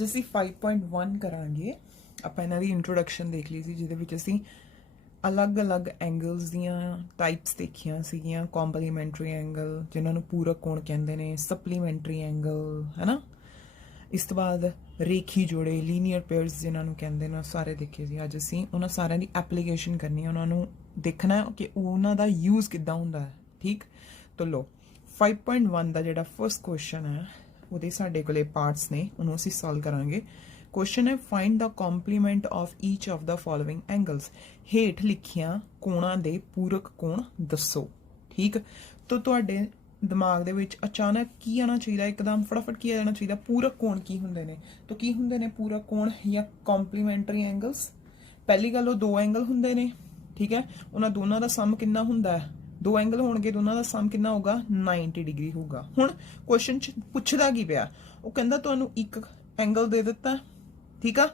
ਅੱਜ ਅਸੀਂ 5.1 ਕਰਾਂਗੇ। ਆਪਾਂ ਇਹਨਾਂ ਦੀ ਇੰਟਰੋਡਕਸ਼ਨ ਦੇਖ ਲਈ ਸੀ ਜਿਹਦੇ ਵਿੱਚ ਅਸੀਂ ਅਲੱਗ-ਅਲੱਗ ਐਂਗਲਸ ਦੀਆਂ ਟਾਈਪਸ ਦੇਖੀਆਂ ਸੀਗੀਆਂ। ਕੰਪਲੀਮੈਂਟਰੀ ਐਂਗਲ ਜਿਨ੍ਹਾਂ ਨੂੰ ਪੂਰਕ ਕੋਣ ਕਹਿੰਦੇ ਨੇ, ਸਪਲੀਮੈਂਟਰੀ ਐਂਗਲ ਹੈ ਨਾ। ਇਸ ਤੋਂ ਬਾਅਦ ਰੇਖੀ ਜੋੜੇ, ਲੀਨੀਅਰ ਪੇਅਰਸ ਜਿਨ੍ਹਾਂ ਨੂੰ ਕਹਿੰਦੇ ਨੇ, ਸਾਰੇ ਦੇਖੇ ਸੀ। ਅੱਜ ਅਸੀਂ ਉਹਨਾਂ ਸਾਰਿਆਂ ਦੀ ਐਪਲੀਕੇਸ਼ਨ ਕਰਨੀ ਹੈ, ਉਹਨਾਂ ਨੂੰ ਦੇਖਣਾ ਕਿ ਉਹਨਾਂ ਦਾ ਯੂਜ਼ ਕਿੱਦਾਂ ਹੁੰਦਾ ਹੈ। ਠੀਕ, ਤਾਂ ਲੋ 5.1 ਦਾ ਜਿਹੜਾ ਫਰਸਟ ਕੁਐਸਚਨ ਹੈ ਉਹਦੇ ਸਾਡੇ ਕੋਲੇ ਪਾਰਟਸ ਨੇ, ਉਹਨੂੰ ਅਸੀਂ ਸੋਲਵ ਕਰਾਂਗੇ। ਕੁਐਸਚਨ ਹੈ find the complement of each of the following angles. ਹੇਠ ਲਿਖੀਆਂ ਕੋਣਾਂ ਦੇ ਪੂਰਕ ਕੋਣ ਦੱਸੋ। ਠੀਕ, ਤਾਂ ਤੁਹਾਡੇ ਦਿਮਾਗ ਦੇ ਵਿੱਚ ਅਚਾਨਕ ਕੀ ਆਣਾ ਚਾਹੀਦਾ, ਇੱਕਦਮ ਫਟਾਫਟ ਕੀ ਆ ਜਾਣਾ ਚਾਹੀਦਾ, ਪੂਰਕ ਕੋਣ ਕੀ ਹੁੰਦੇ ਨੇ। ਤਾਂ ਕੀ ਹੁੰਦੇ ਨੇ ਪੂਰਕ ਕੋਣ ਜਾਂ ਕੰਪਲੀਮੈਂਟਰੀ ਐਂਗਲਸ। ਪਹਿਲੀ ਗੱਲ, ਉਹ ਦੋ ਐਂਗਲ ਹੁੰਦੇ ਨੇ। ਠੀਕ ਹੈ, ਉਹਨਾਂ ਦੋਨਾਂ ਦਾ ਸਮ ਕਿੰਨਾ ਹੁੰਦਾ ਹੈ, ਦੋ ਐਂਗਲ ਹੋਣਗੇ, ਦੋਨਾਂ ਦਾ ਸਮ ਕਿੰਨਾ ਹੋਊਗਾ, 90 ਡਿਗਰੀ ਹੋਊਗਾ। ਹੁਣ ਕੁਐਸਚਨ ਚ ਪੁੱਛਦਾ ਕੀ ਪਿਆ, ਉਹ ਕਹਿੰਦਾ ਤੁਹਾਨੂੰ ਇੱਕ ਐਂਗਲ ਦੇ ਦਿੱਤਾ, ਠੀਕ ਆ,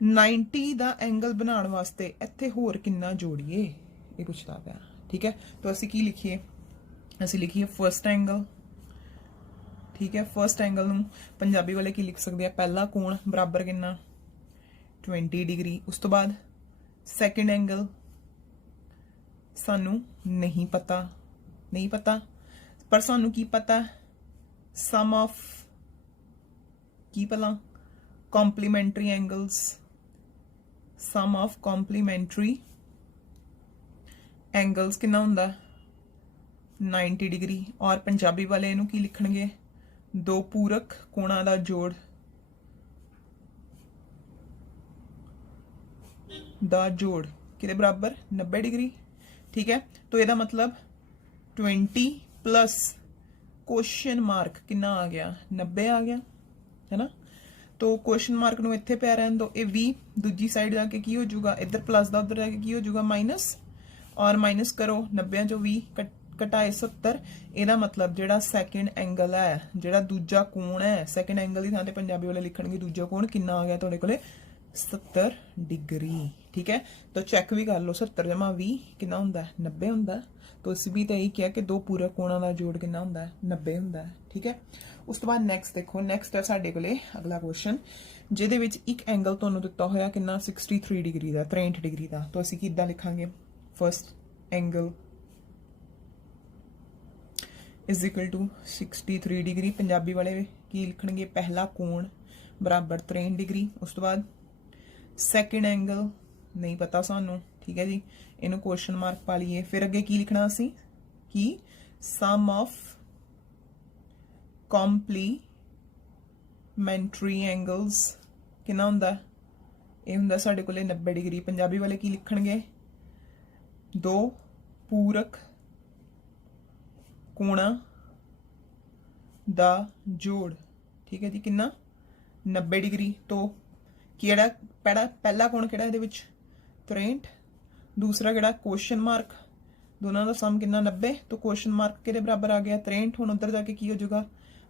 90 ਦਾ ਐਂਗਲ ਬਣਾਉਣ ਵਾਸਤੇ ਇੱਥੇ ਹੋਰ ਕਿੰਨਾ ਜੋੜੀਏ, ਇਹ ਪੁੱਛਦਾ ਪਿਆ। ਠੀਕ ਹੈ, ਤਾਂ ਅਸੀਂ ਕੀ ਲਿਖੀਏ, ਅਸੀਂ ਲਿਖੀਏ ਫਰਸਟ ਐਂਗਲ। ਠੀਕ ਹੈ, ਫਰਸਟ ਐਂਗਲ ਨੂੰ ਪੰਜਾਬੀ ਵਾਲੇ ਕੀ ਲਿਖ ਸਕਦੇ ਆ, ਪਹਿਲਾ ਕੋਣ ਬਰਾਬਰ ਕਿੰਨਾ, 20 ਡਿਗਰੀ। ਉਸ ਤੋਂ ਬਾਅਦ ਸੈਕਿੰਡ ਐਂਗਲ ਸਾਨੂੰ ਨਹੀਂ ਪਤਾ ਪਰ ਸਾਨੂੰ ਕੀ ਪਤਾ, ਸਮ ਆਫ ਕੀ ਭਲਾ, complementary angles, sum of complementary angles ਕਿੰਨਾ ਹੁੰਦਾ, 90 ਡਿਗਰੀ। ਔਰ ਪੰਜਾਬੀ ਵਾਲੇ ਇਹਨੂੰ ਕੀ ਲਿਖਣਗੇ, ਦੋ ਪੂਰਕ ਕੋਣਾਂ ਦਾ ਜੋੜ ਕਿਹਦੇ ਬਰਾਬਰ, 90 ਡਿਗਰੀ। ठीक है, तो ਇਹਦਾ मतलब 20 प्लस क्वेश्चन मार्क कितना आ गया, 90 आ गया है ना। तो क्वेश्चन मार्क ਨੂੰ ਇੱਥੇ ਪਿਆ ਰਹਿਣ ਦੋ, ਇਹ 20 ਦੂਜੀ ਸਾਈਡ ਜਾ ਕੇ ਕੀ ਹੋ ਜਾਊਗਾ, ਇੱਧਰ ਪਲੱਸ ਦਾ ਉੱਧਰ ਜਾ ਕੇ ਕੀ ਹੋ ਜਾਊਗਾ, ਮਾਈਨਸ। ਔਰ ਮਾਈਨਸ ਕਰੋ, 90 ਚੋਂ 20 ਘਟਾਏ 70। ਇਹਦਾ ਮਤਲਬ ਜਿਹੜਾ ਸੈਕਿੰਡ ਐਂਗਲ ਹੈ, ਜਿਹੜਾ ਦੂਜਾ ਕੋਣ ਹੈ, ਸੈਕਿੰਡ ਐਂਗਲ ਦੀ ਥਾਂ ਤੇ ਪੰਜਾਬੀ ਵਾਲੇ ਲਿਖਣਗੇ ਦੂਜਾ ਕੋਣ ਕਿੰਨਾ ਆ ਗਿਆ ਤੁਹਾਡੇ ਕੋਲੇ, 70 डिग्री। ठीक है, तो चेक भी कर लो, 70 जमा 20 कितना होंदा है, 90 होंदा है। तो इस भी तो यही किया कि दो पूरे कोणों का जोड़ कितना होंदा है, 90 होंदा है। ठीक है, उस तो बाद नैक्सट देखो, नैक्सट है साडे कोले अगला क्वेश्चन जिहदे विच एक एंगल तुहानूं दिता होया कितना, 63 डिग्री का, 63 डिग्री का। तो असीं किदां लिखांगे, first angle is equal to 63 degree. Punjabi वाले की लिखणगे, पहला कोण बराबर 63 डिग्री। उस तो बाद सैकेंड एंगल नहीं पता सानू, ठीक है जी, इनू क्वेश्चन मार्क पा लीए। फिर अगे की लिखना असी कि सम ऑफ कॉम्प्लीमेंटरी एंगल्स कितना हुंदा, ये हुंदा साडे कोले 90 डिग्री। पंजाबी वाले की लिखणगे, दो पूरक कोणा दा जोड़। ठीक है जी, कितना, 90 डिग्री। तो किहड़ा पहला कोण किहड़ा इहदे विच, 63, दूसरा किहड़ा क्वेश्चन मार्क, दोनों का सम कितना, 90। तो क्वेश्चन मार्क किहदे बराबर आ गया, 63। हुण उधर जाके की हो जाएगा,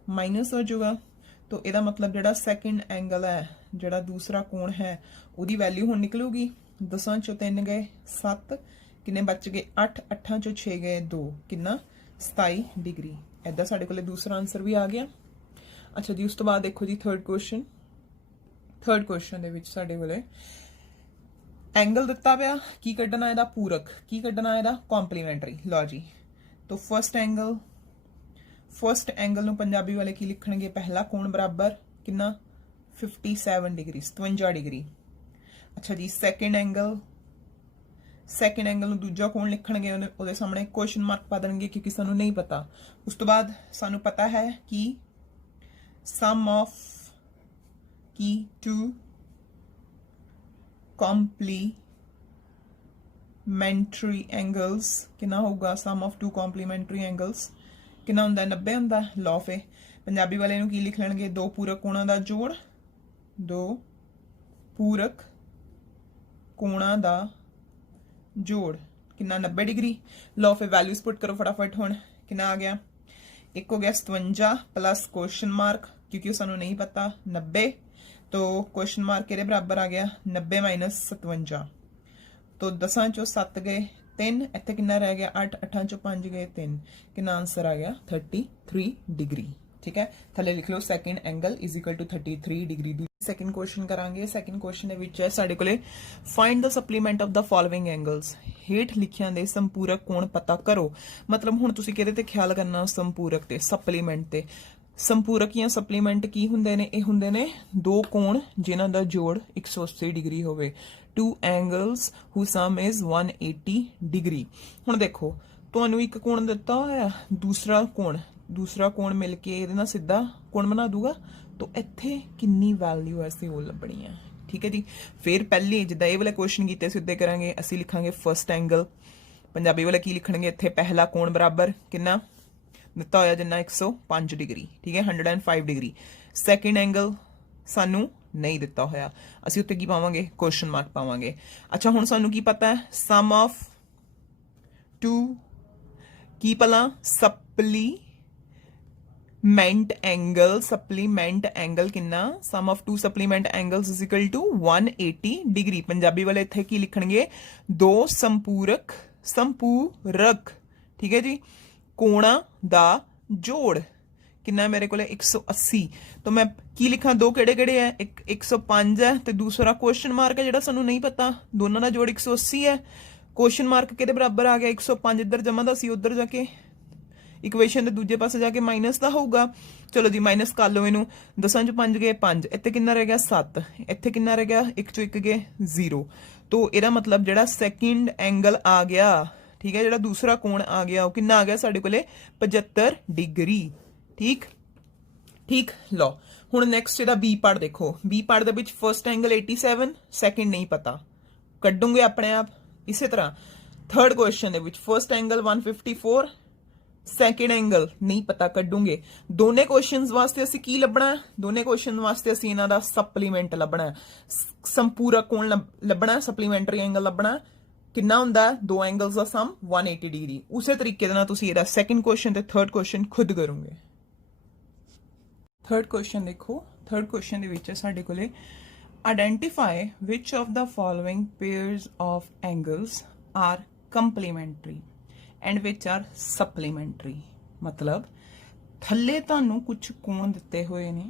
माइनस हो जाएगा। तो इहदा मतलब जिहड़ा सैकेंड एंगल है, जिहड़ा दूसरा कोण है, उहदी वैल्यू हुण निकलूगी, 10 चों 3 गए 7, किन्ने बच गए 8, 8 चों 6 गए 2, कितना, 27 डिग्री। इदां साडे कोले दूसरा आंसर भी आ गया। अच्छा जी, उस तो बाद देखो जी थर्ड क्वेश्चन दे विच साडे कोले एंगल दिता पिया, की कड्ढना इहदा पूरक, की कड्ढना इहदा कॉम्प्लीमेंटरी। लो जी, तो फर्स्ट एंगल नूं पंजाबी वाले की लिखणगे, पहला कोण बराबर कितना, 57 डिग्री, 57 डिग्री। अच्छा जी, सैकेंड एंगल नूं दूजा कोण लिखणगे, उहदे सामने क्वेश्चन मार्क पा देणगे क्योंकि सानू नहीं पता। उस तो बाद सानू पता है कि सम ऑफ की टू कॉम्प्लीमेंटरी एंगल्स कितना होगा, सम ऑफ टू कॉम्प्लीमेंटरी एंगल्स कितना होंदा, 90 होंदा। लॉ फे पंजाबी वाले नूं की लिख लेणगे, दो पूरक कोणां दा जोड़, दो पूरक कोणां दा जोड़ कितना, 90 डिग्री। लॉ फे वैल्यूज पुट करो फटाफट। हुण कितना आ गया, एक हो गया 57 प्लस क्वेश्चन मार्क क्योंकि सानू नहीं पता, 90। तो क्वेश्चन मार्क के बराबर आ गया, 90 माइनस 57। तो 10 चो 7 गए 3, इत्थे कितना रह गया 8, 8 चो 5 गए 3, कितना आंसर आ गया 33 डिग्री। ठीक है। थले लिख लो second angle is equal to 33 degree. Second question करांगे। सेकंड क्वेश्चन ਦੇ ਵਿੱਚ ਹੈ ਸਾਡੇ ਕੋਲੇ find the supplement of the following angles. ਹੇਠ ਲਿਖਿਆਂ ਦੇ ਸੰਪੂਰਕ ਕੋਣ ਪਤਾ ਕਰੋ। ਮਤਲਬ ਹੁਣ ਤੁਸੀਂ ਕਿਹਦੇ ਤੇ ਖਿਆਲ ਕਰਨਾ, ਸੰਪੂਰਕ ਤੇ, ਸਪਲੀਮੈਂਟ ਤੇ। ਸੰਪੂਰਕ ਜਾਂ ਸਪਲੀਮੈਂਟ ਕੀ ਹੁੰਦੇ ਨੇ? ਇਹ ਹੁੰਦੇ ਨੇ ਦੋ ਕੋਣ ਜਿਨ੍ਹਾਂ ਦਾ ਜੋੜ 180 ਡਿਗਰੀ ਹੋਵੇ। Two angles who sum is 180 degree. ਹੁਣ ਦੇਖੋ ਤੁਹਾਨੂੰ ਇੱਕ ਕੋਣ ਦਿੱਤਾ ਹੋਇਆ, ਦੂਸਰਾ ਕੋਣ ਮਿਲ ਕੇ ਇਹਦੇ ਨਾਲ ਸਿੱਧਾ ਕੋਣ ਬਣਾ ਦੂਗਾ, तो ਇੱਥੇ ਕਿੰਨੀ ਵੈਲਿਊ ਹੈ ਅਸੀਂ ਉਹ ਲੱਭਣੀ ਹੈ। ਠੀਕ ਹੈ ਜੀ। ਫਿਰ ਪਹਿਲੇ ਜਿੱਦਾਂ ਇਹ ਵਾਲਾ ਕੁਐਸਚਨ ਕੀਤੇ ਸਿੱਧੇ ਕਰਾਂਗੇ, ਅਸੀਂ ਲਿਖਾਂਗੇ ਫਰਸਟ ਐਂਗਲ। ਪੰਜਾਬੀ ਵਾਲਾ ਕੀ ਲਿਖਣਗੇ? ਇੱਥੇ ਪਹਿਲਾ ਕੋਣ ਬਰਾਬਰ ਕਿੰਨਾ ਦਿੱਤਾ ਹੋਇਆ, ਜਿੰਨਾ 105 ਡਿਗਰੀ। ਠੀਕ ਹੈ, 105 ਡਿਗਰੀ। ਸੈਕਿੰਡ ਐਂਗਲ ਸਾਨੂੰ ਨਹੀਂ ਦਿੱਤਾ ਹੋਇਆ, ਅਸੀਂ ਉੱਤੇ ਕੀ ਪਾਵਾਂਗੇ? ਕੁਐਸਚਨ ਮਾਰਕ ਪਾਵਾਂਗੇ। ਅੱਛਾ, ਹੁਣ ਸਾਨੂੰ ਕੀ ਪਤਾ ਹੈ? ਸਮ ਆਫ ਟੂ ਕੀ ਭਲਾ? सप्लीमेंट एंगल किन्ना? Sum of two supplement angles is equal to 180 degree. Punjabi वाले इत्थे की लिखणगे? दो संपूरक ठीक है जी कोणा दा जोड़ किन्ना मेरे को 180। तो मैं की लिखा? दो केड़े केड़े है? एक 105 है ते दूसरा क्वेश्चन मार्क है जिहड़ा सानू नहीं पता। दोनों का जोड़ 180 है। क्वेश्चन मार्क किहदे बराबर आ गया? 105 इधर जमा दा सी, उधर जाके इक्वेशन के दूजे पासे जाके माइनस का होगा। चलो जी माइनस कर लो इनू। 10 च 5 गए 5, इत्थे कितना रह गया 7, इत्थे कितना रह गया 1 चो 1 गए 0। तो ਇਹਦਾ मतलब ਜਿਹੜਾ ਸੈਕਿੰਡ ਐਂਗਲ ਆ ਗਿਆ, ਠੀਕ ਹੈ, ਜਿਹੜਾ ਦੂਸਰਾ ਕੋਣ ਆ ਗਿਆ ਉਹ ਕਿੰਨਾ ਆ ਗਿਆ ਸਾਡੇ ਕੋਲੇ? 75 ਡਿਗਰੀ। ਠੀਕ ਲਓ। ਹੁਣ ਨੈਕਸਟ ਇਹਦਾ ਬੀ ਪਾਰਟ ਦੇਖੋ। ਬੀ ਪਾਰਟ ਦੇ ਵਿੱਚ ਫਰਸਟ ਐਂਗਲ 87, ਸੈਕਿੰਡ ਨਹੀਂ ਪਤਾ, ਕੱਢੂਗੇ ਆਪਣੇ ਆਪ। ਇਸੇ ਤਰ੍ਹਾਂ ਥਰਡ ਕੁਐਸਚਨ ਦੇ ਵਿੱਚ ਫਰਸਟ ਐਂਗਲ 154, ਸੈਕਿੰਡ ਐਂਗਲ ਨਹੀਂ ਪਤਾ, ਕੱਢੂਗੇ। ਦੋਨੇ ਕੁਐਸਚਨਸ ਵਾਸਤੇ ਅਸੀਂ ਕੀ ਲੱਭਣਾ ਹੈ? ਦੋਨੇ ਕੁਐਸਚਨ ਵਾਸਤੇ ਅਸੀਂ ਇਹਨਾਂ ਦਾ ਸਪਲੀਮੈਂਟ ਲੱਭਣਾ ਹੈ, ਸੰਪੂਰਕ ਕੋਣ ਲੱਭਣਾ, ਸਪਲੀਮੈਂਟਰੀ ਐਂਗਲ ਲੱਭਣਾ। ਕਿੰਨਾ ਹੁੰਦਾ? ਦੋ ਐਂਗਲਸ ਦਾ ਸਮ 180 ਡਿਗਰੀ। ਉਸੇ ਤਰੀਕੇ ਦੇ ਨਾਲ ਤੁਸੀਂ ਇਹਦਾ ਸੈਕਿੰਡ ਕੁਐਸਚਨ ਤੇ ਥਰਡ ਕੁਐਸਚਨ ਖੁਦ ਕਰੋਗੇ। ਥਰਡ ਕੁਐਸਚਨ ਦੇਖੋ। ਥਰਡ ਕੁਐਸਚਨ ਦੇ ਵਿੱਚ ਸਾਡੇ ਕੋਲੇ identify which of the following pairs of angles are complementary and which are supplementary. मतलब थले तुहानू कुछ कोण दिते हुए ने,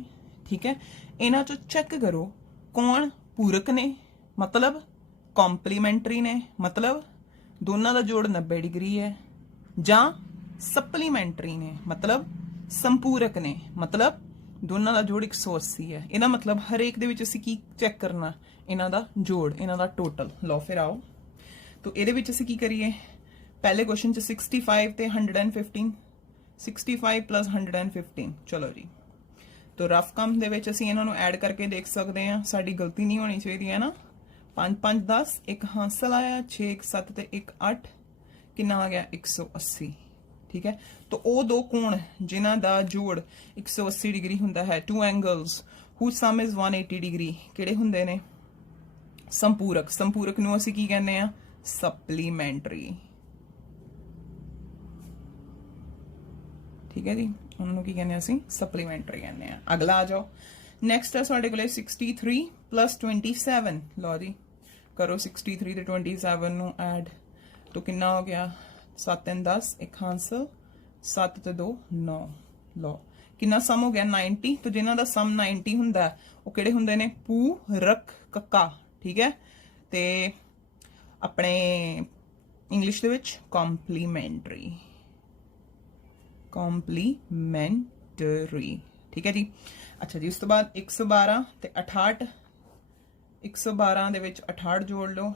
ठीक है, इन्हां चों चेक करो कौन पूरक ने, मतलब कॉम्पलीमेंटरी ने, मतलब दोनों का जोड़ 90 डिग्री है, जां सप्लीमेंटरी ने, मतलब संपूरक ने, मतलब दोनों का जोड़ 180 है। इहदा मतलब हर एक दे विच असीं की चेक करना? इन्हां दा जोड़, इन्हां दा टोटल। लो फिर आओ तो इहदे विच असीं की करिए? पहले क्वेश्चन च 65 ते 115, 65 प्लस 115। चलो जी, तो रफ काम दे विच असीं इन्हां नूं ऐड करके देख सकते हैं। साडी गलती नहीं होनी चाहिए है ना। 5 5 10, एक हासिल आया, 6 1 7 ते 1 8, कितना आ गया 180। ठीक है, तो वो दो कोण जिन्हां दा जोड़ 180 डिग्री हुंदा है, two angles whose sum is 180 degree, किहड़े हुंदे ने? संपूरक। संपूरक नूं असीं की कहंदे आ? सप्लीमेंटरी। ठीक है जी, उन्होंने की कहने असीं सप्लीमेंटरी कहने हैं। अगला आ जाओ। नैक्सट है साढ़े को 63 प्लस 27। लो जी करो 63 ते 27 नूं ऐड, तो कितना हो गया? 7 3 10, एक हासिल, 7 ते 2 9। लो कितना सम हो गया? 90। तो जिन्हां दा सम 90 हुंदा वो किहड़े हुंदे ने? पूरक कक्का। ठीक है, ते अपने इंग्लिश दे विच कॉम्पलीमेंटरी। ठीक है जी। अच्छा जी, उस तो बाद 112 ते 68। 112 दे विच 68 जोड़ लो,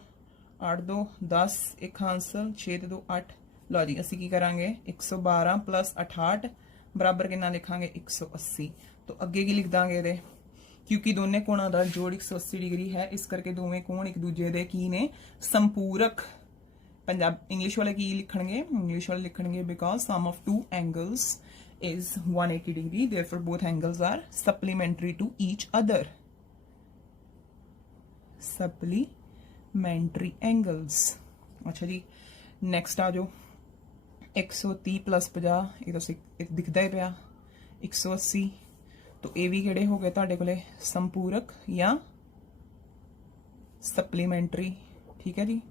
8 2 10, एक हासिल, 6 ते 2 8। लो जी असीं की करांगे? 112 प्लस 68 बराबर कितना लिखांगे? 180। तो अगे की लिख दांगे इहदे? क्योंकि दोनों कोणों का जोड़ 180 डिग्री है, इस करके दोवें कोण एक दूजे दे की ने? संपूरक। पंजाब इंग्लिश वाले की लिखणगे? इंग्लिश वाले लिखणगे because sum of two angles is 180 degree, therefore both angles are supplementary to each other. Supplementary angles. अच्छा जी, नैक्सट आ जाओ। 130 प्लस 50, ये तो दिखता ही पिया 180। तो ये भी किहड़े हो गए तुहाडे कोले? संपूरक या सप्लीमेंटरी। ठीक है जी।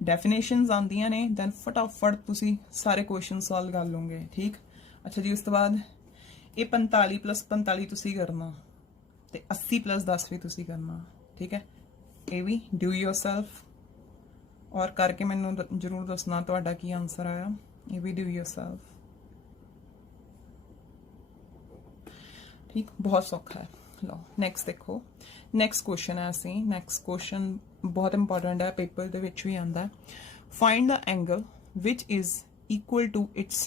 डेफिनेशनस आंदियां ने, दैन फटाफट तुसी सारे क्वेश्चन सॉल्व कर लोगे। ठीक। अच्छा जी, उस तो बाद ਇਹ 45 + 45 ਤੁਸੀਂ ਕਰਨਾ ਤੇ 80 + 10 ਵੀ ਤੁਸੀਂ ਕਰਨਾ, ਠੀਕ ਹੈ। ਇਹ ਵੀ ਡੂ ਯੋਰਸੈਲਫ ਔਰ ਕਰਕੇ ਮੈਨੂੰ ਜ਼ਰੂਰ ਦੱਸਣਾ ਤੁਹਾਡਾ ਕੀ ਆਨਸਰ ਆਇਆ। ਇਹ ਵੀ ਡੂ ਯੋਰਸੈਲਫ, ठीक, बहुत सौखा है। लो नैक्सट देखो, नैक्सट क्वेश्चन है ਅਸੀਂ नैक्सट क्वेश्चन बहुत इंपॉर्टेंट है, पेपर ਦੇ ਵਿੱਚ ਵੀ ਆਉਂਦਾ ਹੈ। Find the angle which is equal to its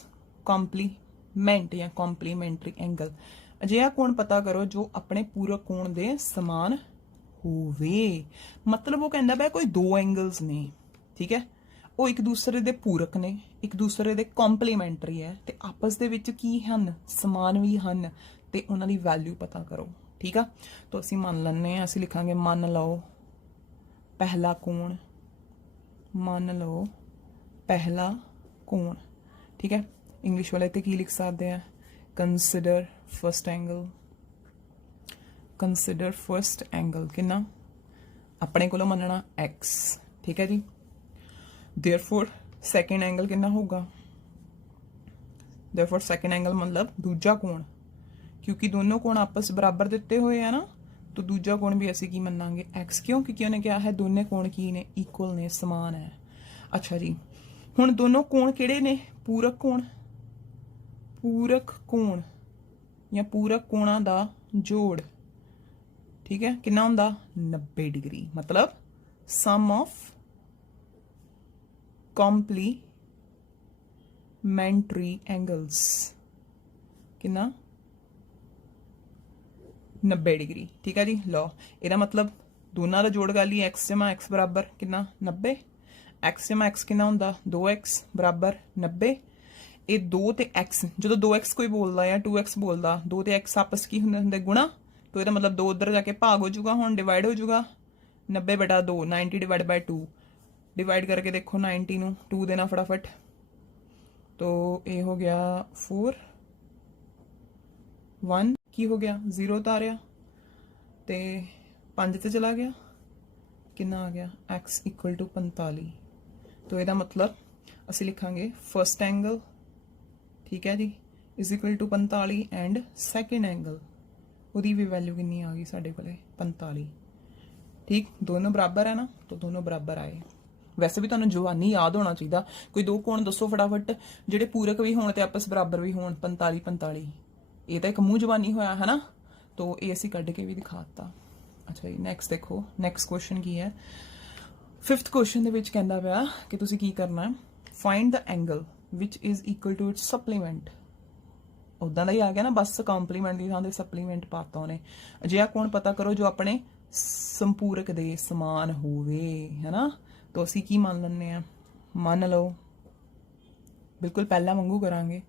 complement या कॉम्प्लीमेंटरी एंगल। ਅਜਿਹਾ ਕੋਣ ਪਤਾ ਕਰੋ ਜੋ ਆਪਣੇ ਪੂਰਕ ਕੋਣ ਦੇ ਸਮਾਨ ਹੋਵੇ। ਮਤਲਬ ਉਹ ਕਹਿੰਦਾ ਬਈ ਕੋਈ ਦੋ ਐਂਗਲਸ ਨੇ, ਠੀਕ ਹੈ, ਉਹ ਇੱਕ ਦੂਸਰੇ ਦੇ ਪੂਰਕ ਨੇ, ਇੱਕ ਦੂਸਰੇ ਦੇ ਕੰਪਲੀਮੈਂਟਰੀ ਹੈ ਤੇ ਆਪਸ ਦੇ ਵਿੱਚ ਕੀ ਹਨ, ਸਮਾਨ ਵੀ ਹਨ ਤੇ ਉਹਨਾਂ ਦੀ ਵੈਲਿਊ ਪਤਾ ਕਰੋ, ਠੀਕ ਆ। ਤਾਂ ਅਸੀਂ ਮੰਨ ਲੈਂਦੇ ਹਾਂ, ਅਸੀਂ ਲਿਖਾਂਗੇ ਮੰਨ ਲਓ ਪਹਿਲਾ ਕੋਣ, ਮੰਨ ਲਓ ਪਹਿਲਾ ਕੋਣ, ਠੀਕ ਹੈ। ਇੰਗਲਿਸ਼ ਵਾਲੇ ਤੇ ਕੀ ਲਿਖ ਸਕਦੇ ਆ, consider first angle, consider first angle ਕਿੰਨਾ, ਆਪਣੇ ਕੋਲੋਂ ਮੰਨਣਾ x, ਠੀਕ ਹੈ ਜੀ। देयरफॉर सेकंड एंगल कितना होगा, देयरफॉर सेकंड एंगल मतलब दूजा कोण, क्योंकि दोनों कोण आपस बराबर दिते हुए है ना, तो दूजा कोण भी असी की मनांगे x, क्यों, क्योंकि उन्हें क्या है, दोनों कोण की ने, इक्वल ने, समान है। अच्छा जी, हुण दोनों कोण किहड़े ने, पूरक कोण, पूरक कोण या पूरक कोणा दा जोड़, ठीक है, कितना हुंदा 90 डिग्री, मतलब सम ऑफ कॉम्प्लीमेंटरी एंगल्स कितना 90 डिग्री, ठीक है जी। लो ਇਹਦਾ मतलब दोनों का जोड़ कर ਲਈ x जमा x बराबर कितना 90, x जमा x कितना ਹੁੰਦਾ 2x बराबर 90। ਇਹ 2 ਤੇ x, ਜਦੋਂ 2x ਕੋਈ ਬੋਲਦਾ ਜਾਂ 2x ਬੋਲਦਾ, 2 ਤੇ x ਆਪਸ ਕੀ ਹੁੰਦੇ ਗੁਣਾ, तो ਇਹਦਾ मतलब 2 उधर जाके भाग हो जाऊगा, ਹੁਣ डिवाइड हो जाऊगा 90/2, 90 डिवाइड बाय 2, डिवाइड करके देखो 90 ਨੂੰ 2 देना फटाफट, तो ये हो गया 4, 1 की हो गया 0 उतारिया ते 5 ਤੇ चला गया, कितना आ गया x = 45। तो ਇਹਦਾ मतलब ਅਸੀਂ ਲਿਖਾਂਗੇ फर्स्ट एंगल, ठीक है जी, = 45 एंड सैकेंड एंगल ਉਹਦੀ भी वैल्यू कितनी आ गई ਸਾਡੇ ਕੋਲੇ 45, ठीक, दोनों बराबर है ना, तो दोनों बराबर आए। वैसे भी तुहानू जवानी याद होना चाहिए, कोई दो कोण दसो फटाफट ਜਿਹੜੇ ਪੂਰਕ ਵੀ ਹੋਣ ਤੇ ਆਪਸ ਬਰਾਬਰ ਵੀ ਹੋਣ, 45 45, ਇਹ ਤਾਂ ਇੱਕ ਮੂੰਹ ਜਵਾਨੀ ਹੋਇਆ ਹੈ ਨਾ, तो ਇਹ ਅਸੀਂ ਕੱਢ ਕੇ ਵੀ ਦਿਖਾਤਾ। ਅੱਛਾ ਜੀ, ਨੈਕਸਟ ਦੇਖੋ, ਨੈਕਸਟ ਕੁਐਸਚਨ ਕੀ ਹੈ, 5th ਕੁਐਸਚਨ ਦੇ ਵਿੱਚ ਕਹਿੰਦਾ ਪਿਆ ਕਿ ਤੁਸੀਂ ਕੀ ਕਰਨਾ ਹੈ, find the angle which is equal to its supplement. ਉਦਾਂ ਦਾ ਹੀ ਆ ਗਿਆ ਨਾ, ਬਸ ਕੰਪਲੀਮੈਂਟ ਦੀ ਥਾਂ ਤੇ ਸਪਲੀਮੈਂਟ ਪਾਤਾ ਉਹਨੇ। ਅਜਿਹਾ ਕੋਣ ਪਤਾ ਕਰੋ ਜੋ ਆਪਣੇ ਸੰਪੂਰਕ ਦੇ ਸਮਾਨ ਹੋਵੇ, ਹੈ ਨਾ। तो ਅਸੀਂ ਕੀ ਮੰਨ ਲੈਂਦੇ ਆ, ਮੰਨ ਲਓ ਬਿਲਕੁਲ ਪਹਿਲਾਂ ਵਾਂਗੂ ਕਰਾਂਗੇ,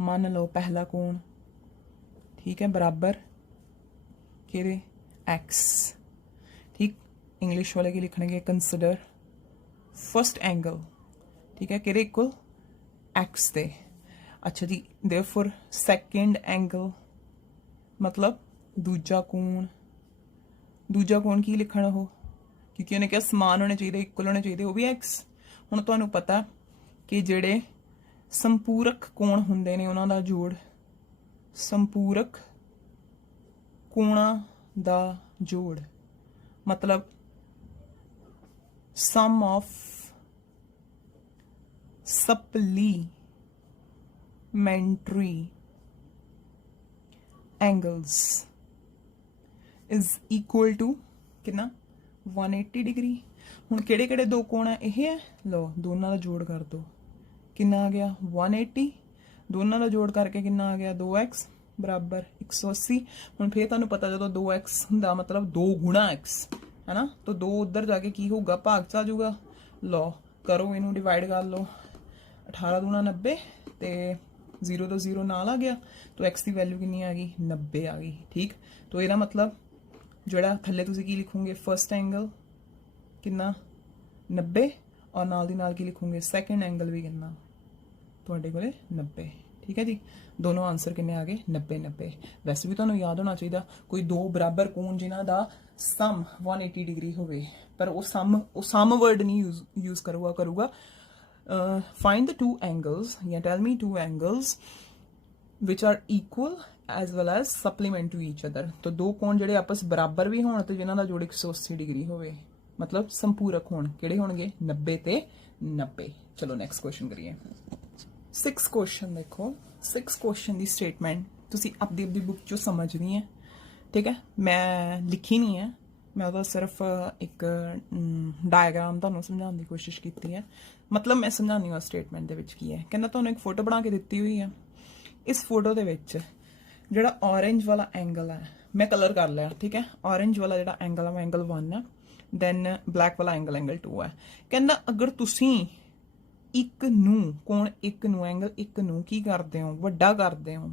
ਮੰਨ ਲਓ ਪਹਿਲਾ ਕੋਣ, ਠੀਕ ਹੈ, ਬਰਾਬਰ ਕਿਹਦੇ x, ਠੀਕ। ਇੰਗਲਿਸ਼ ਵਾਲੇ ਕੀ ਲਿਖਣਗੇ, ਕੰਸੀਡਰ ਫਰਸਟ ਐਂਗਲ, ਠੀਕ ਹੈ, ਕਿਹਦੇ ਇਕੁਅਲ x ਦੇ। ਅੱਛਾ ਜੀ, देयरफॉर सेकंड एंगल मतलब दूजा कोण, दूजा कोण की लिखना हो, क्योंकि उन्हें क्या समान होने चाहिए, इक्वल होने चाहिए, वो भी x। हुण तुहानूं पता कि जिहड़े संपूरक कोण हुंदे ने उन्हां दा जोड़, संपूरक कोणां दा जोड़ मतलब sum of supplementary angles is equal to कितना 180 डिग्री। हुण किहड़े किहड़े दो कोण है, यह है, लो दोनों का जोड़ कर दो, कितना आ गया 180, दोनों का जोड़ करके कितना आ गया 2x बराबर 180। हुण फिर तुहानूं पता जो 2x हुंदा मतलब 2 गुणा x है ना, तो 2 उधर जाके की होगा, भाग च आ जाऊगा। लो करो इनू डिवाइड कर लो, 18 दूना 90 ते 0 तो 0 नाल आ गया, तो x की वैल्यू कितनी आ गई 90 आ गई, ठीक। तो ਇਹਦਾ मतलब ਜਿਹੜਾ ਥੱਲੇ ਤੁਸੀਂ ਕੀ ਲਿਖੋਗੇ, ਫਰਸਟ ਐਂਗਲ ਕਿੰਨਾ 90 ਔਰ ਨਾਲ ਦੀ ਨਾਲ ਕੀ ਲਿਖੋਗੇ, ਸੈਕੰਡ ਐਂਗਲ ਵੀ ਕਿੰਨਾ ਤੁਹਾਡੇ ਕੋਲੇ 90, ਠੀਕ ਹੈ ਜੀ। ਦੋਨੋਂ ਆਨਸਰ ਕਿੰਨੇ ਆ ਗਏ 90 90। ਵੈਸੇ ਵੀ ਤੁਹਾਨੂੰ ਯਾਦ ਹੋਣਾ ਚਾਹੀਦਾ ਕੋਈ ਦੋ ਬਰਾਬਰ ਕੋਣ ਜਿਨ੍ਹਾਂ ਦਾ ਸਮ 180 ਡਿਗਰੀ ਹੋਵੇ, ਪਰ ਉਹ ਸਮ ਵਰਡ ਨਹੀਂ ਯੂਜ਼ ਕਰੂਗਾ। फाइंड द टू एंगल्स या tell me two angles which are equal as well as supplement to each other. ਤਾਂ ਦੋ ਕੋਣ ਜਿਹੜੇ ਆਪਸ ਬਰਾਬਰ ਵੀ ਹੋਣ ਤੇ ਜਿਨ੍ਹਾਂ ਦਾ ਜੋੜ 180 ਡਿਗਰੀ ਹੋਵੇ, ਮਤਲਬ ਸੰਪੂਰਕ ਹੋਣ। ਕਿਹੜੇ ਹੋਣਗੇ? 90 ਤੇ 90। ਚਲੋ ਨੈਕਸਟ ਕੁਐਸਚਨ ਕਰੀਏ। 6 ਕੁਐਸਚਨ ਦੇਖੋ। 6 ਕੁਐਸਚਨ ਦੀ ਸਟੇਟਮੈਂਟ ਤੁਸੀਂ ਆਪਦੀ ਬੁੱਕ ਚੋਂ ਸਮਝਣੀ ਹੈ, ਠੀਕ ਹੈ। ਮੈਂ ਲਿਖੀ ਨਹੀਂ ਹੈ, ਮੈਂ ਉਹਦਾ ਸਿਰਫ ਇੱਕ ਡਾਇਗਰਾਮ ਤੁਹਾਨੂੰ ਸਮਝਾਉਣ ਦੀ ਕੋਸ਼ਿਸ਼ ਕੀਤੀ ਹੈ। ਮਤਲਬ ਮੈਂ ਸਮਝਾਉਂਦੀ ਹਾਂ ਸਟੇਟਮੈਂਟ ਦੇ ਵਿੱਚ ਕੀ ਹੈ। ਕਹਿੰਦਾ ਤੁਹਾਨੂੰ ਇੱਕ ਫੋਟੋ ਬਣਾ ਕੇ ਦਿੱਤੀ ਹੋਈ ਹੈ। ਇਸ ਫੋਟੋ ਦੇ ਵਿੱਚ ਜਿਹੜਾ ਔਰੇਂਜ ਵਾਲਾ ਐਂਗਲ ਹੈ, ਮੈਂ ਕਲਰ ਕਰ ਲਿਆ, ਠੀਕ ਹੈ। ਔਰੇਂਜ ਵਾਲਾ ਜਿਹੜਾ ਐਂਗਲ ਹੈ ਉਹ ਐਂਗਲ 1 ਹੈ, ਦੈਨ ਬਲੈਕ ਵਾਲਾ ਐਂਗਲ 2 ਹੈ। ਕਹਿੰਦਾ ਅਗਰ ਤੁਸੀਂ ਇੱਕ ਨੂੰ ਕੋਣ ਇੱਕ ਨੂੰ ਐਂਗਲ ਇੱਕ ਨੂੰ ਕੀ ਕਰਦੇ ਹੋ? ਵੱਡਾ ਕਰਦੇ ਹੋ,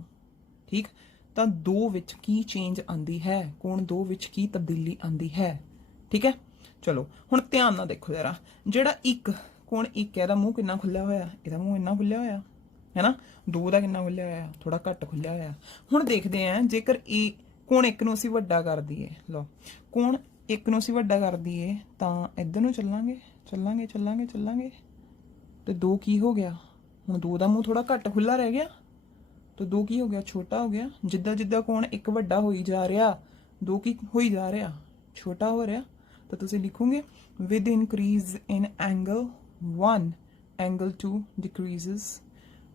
ਠੀਕ। ਤਾਂ ਦੋ ਵਿੱਚ ਕੀ ਚੇਂਜ ਆਂਦੀ ਹੈ? ਕੋਣ ਦੋ ਵਿੱਚ ਕੀ ਤਬਦੀਲੀ ਆਂਦੀ ਹੈ, ਠੀਕ ਹੈ। ਚਲੋ ਹੁਣ ਧਿਆਨ ਨਾਲ ਦੇਖੋ ਜਰਾ। ਜਿਹੜਾ ਇੱਕ ਕੋਣ ਇੱਕ ਹੈ, ਇਹਦਾ ਮੂੰਹ ਕਿੰਨਾ ਖੁੱਲਿਆ ਹੋਇਆ? ਇਹਦਾ ਮੂੰਹ ਇੰਨਾ ਖੁੱਲਿਆ ਹੋਇਆ ਹੈ ਨਾ। ਦੋ ਦਾ ਕਿੰਨਾ ਖੁੱਲਿਆ ਹੋਇਆ? ਥੋੜਾ ਘੱਟ ਖੁੱਲਿਆ ਹੋਇਆ। ਹੁਣ ਦੇਖਦੇ ਆਂ ਜੇਕਰ ਇਹ ਕੋਣ ਇੱਕ ਨੂੰ ਅਸੀਂ ਵੱਡਾ ਕਰ ਦਈਏ, ਲਓ ਕੋਣ ਇੱਕ ਨੂੰ ਅਸੀਂ ਵੱਡਾ ਕਰ ਦਈਏ ਤਾਂ ਇੱਧਰ ਨੂੰ ਚੱਲਾਂਗੇ ਚੱਲਾਂਗੇ ਚੱਲਾਂਗੇ ਚੱਲਾਂਗੇ ਤੇ ਦੋ ਕੀ ਹੋ ਗਿਆ? ਹੁਣ ਦੋ ਦਾ ਮੂੰਹ ਥੋੜਾ ਘੱਟ ਖੁੱਲਾ ਰਹਿ ਗਿਆ, तो दो की हो गया? छोटा हो गया। जिद्दां जिद्दां कोण एक वड्डा होई जा रहा, दो की होई जा रहा, छोटा हो रहा। तो तुसीं लिखोगे with increase in angle 1 angle 2 decreases.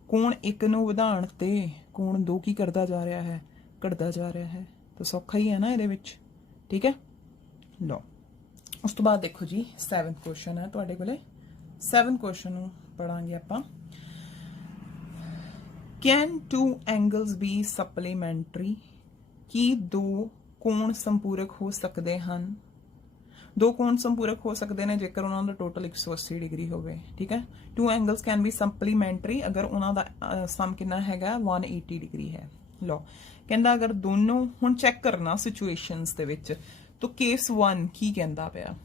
कोण एक नूं वधाण ते कोण दो की करदा जा रहा है? घटदा जा रहा है। तो सौखा ही है ना इहदे विच, ठीक है। लो उस तो बाद देखो जी 7th क्वेश्चन है तुहाडे कोले। 7th क्वेश्चन नूं पढ़ांगे आपां। Can two angles be supplementary? की दो कोण संपूरक हो सकते हैं? दो कोण संपूरक हो सकते हैं जेकर उन्होंने टोटल 180 डिग्री होवे, ठीक है। Two angles can be supplementary अगर उन्होंने सम कितना हैगा 180 डिग्री है। लो कहंदा अगर दोनों हुण चेक करना सिचुएशंस दे विच, तो केस 1 की कहंदा पिया?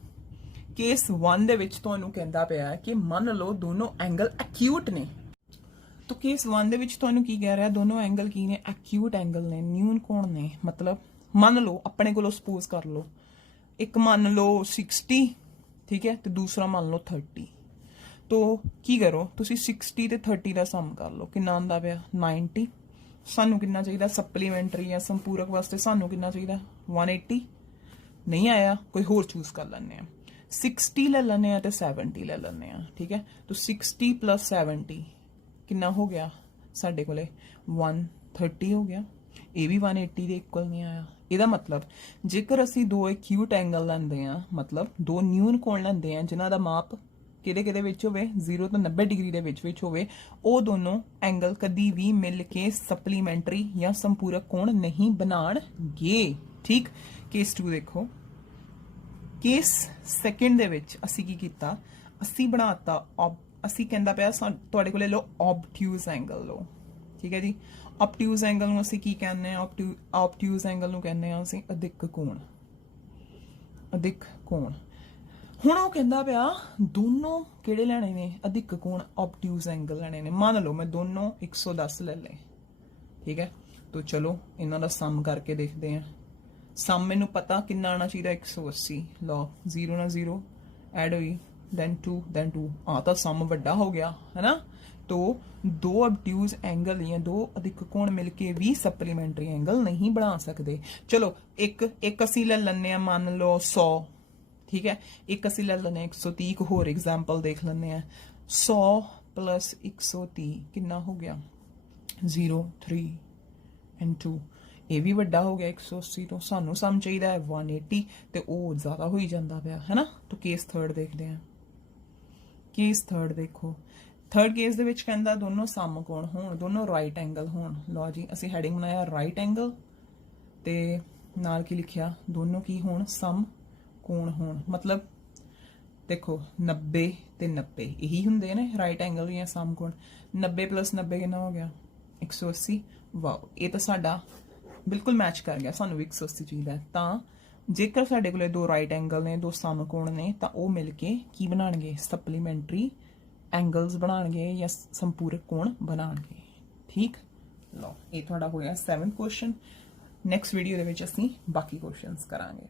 केस 1 दे विच तुहानूं कहंदा पिया कि मान लो दोनों एंगल एक्यूट ने। तो केस 1 दे विच तुहानूं की कह रहा? दोनों एंगल की ने? एक्यूट एंगल ने, न्यून कोण ने। मतलब मान लो अपने को सपोज कर लो, एक मान लो 60, ठीक है, तो दूसरा मान लो 30। तो की करो तुसी 60 ते 30 का सम कर लो, कितना आंदा पिया? 90। सानू कितना चाहिए सप्लीमेंटरी या संपूरक वास्ते? सानू कितना चाहिए? 180। नहीं आया, कोई होर चूज कर लेने हैं। 60 ले लेने ते 70 ले लेने हैं, ठीक है। तो 60 + 70 कितना हो गया साडे कोले? 130 हो गया। ये भी 180 के इक्वल नहीं आया। ਇਹਦਾ ਮਤਲਬ ਜੇਕਰ ਅਸੀਂ ਦੋ ਐਕਿਊਟ ਐਂਗਲ ਲੈਂਦੇ ਆ, ਮਤਲਬ ਦੋ ਨਿਊਨ ਕੋਣ ਲੈਂਦੇ ਆ ਜਿਨ੍ਹਾਂ ਦਾ ਮਾਪ ਕਿਹਦੇ ਵਿੱਚ ਹੋਵੇ 0 ਤੋਂ 90 ਡਿਗਰੀ ਦੇ ਵਿੱਚ ਹੋਵੇ, ਉਹ ਦੋਨੋਂ ਐਂਗਲ ਕਦੀ ਵੀ ਮਿਲ ਕੇ ਸਪਲੀਮੈਂਟਰੀ ਜਾਂ ਸੰਪੂਰਕ ਕੋਣ ਨਹੀਂ ਬਣਾਣਗੇ, ਠੀਕ। ਕੇਸ 2 ਦੇਖੋ। ਕੇਸ ਸੈਕਿੰਡ ਦੇ ਵਿੱਚ ਅਸੀਂ ਕੀ ਕੀਤਾ? ਅਸੀਂ ਬਣਾਤਾ ਅਸੀਂ ਕਹਿੰਦਾ ਪਿਆ ਤੁਹਾਡੇ ਕੋਲੇ ਲੋ ਆਬਟਿਊਜ਼ ਐਂਗਲ ਲੋ, ਠੀਕ ਹੈ ਜੀ। ਆਬਟਿਊਜ਼ ਐਂਗਲ ਨੂੰ ਅਸੀਂ ਕੀ ਕਹਿੰਦੇ ਆ? ਆਬਟਿਊਜ਼ ਐਂਗਲ ਨੂੰ ਕਹਿੰਦੇ ਆ ਅਸੀਂ ਅਧਿਕ ਕੋਣ। ਅਧਿਕ ਕੋਣ। ਹੁਣ ਉਹ ਕਹਿੰਦਾ ਪਿਆ ਦੋਨੋਂ ਕਿਹੜੇ ਲੈਣੇ ਨੇ? ਅਧਿਕ ਕੋਣ ਆਬਟਿਊਜ਼ ਐਂਗਲ ਲੈਣੇ ਨੇ। ਮੰਨ ਲਓ ਮੈਂ ਦੋਨੋਂ 110 ਲੈ ਲਏ, ਠੀਕ ਹੈ। तो चलो इन्हों का सम करके देखते हैं। सम मैनू पता कितना आना चाहिए 180। लो 0 ना 0 ऐड हुई, दैन 2 आ तो सम वड्डा हो गया है ना। तो दो ऑब्ट्यूज एंगल या दो अधिक कोण मिलके भी सप्लीमेंटरी एंगल नहीं बना सकते। चलो एक असी ले लें, मान लो 100, ठीक है। एक असी ले लें 130। एक होर एग्जाम्पल देख लें। 100 + 130 कितना हो गया? 0 3 एंड 2। ये भी वड्डा हो गया 180 तो। सानू सम चाहिए 180 तो वो ज़्यादा हो ही जाता पाया है ना। तो केस थर्ड देखते हैं। केस थर्ड देखो। थर्ड केस दे विच कहंदा दोनों सम कोण होण, दोनों राइट एंगल होण। लो जी असी हैडिंग बनाया राइट एंगल ते नाल की लिखिया दोनों की होण सम कोण होण। मतलब देखो 90 ते 90 यही हुंदे ने राइट एंगल या सम कोण। 90 + 90 कितना हो गया? 180। वाह, ये तो साडा बिल्कुल मैच कर गया, सानू भी 180 चाहिए। तो जेकर साडे कोले दो राइट एंगल ने, दो सम कोण ने, तो वो मिलके की बनाणगे? सप्लीमेंटरी एंगल्स बनाणगे या संपूरक कोण बनाणगे। ठीक। लो ये थोड़ा हो गया 7th क्वेश्चन। नैक्सट वीडियो दे विच असीं बाकी क्वेश्चंस करांगे।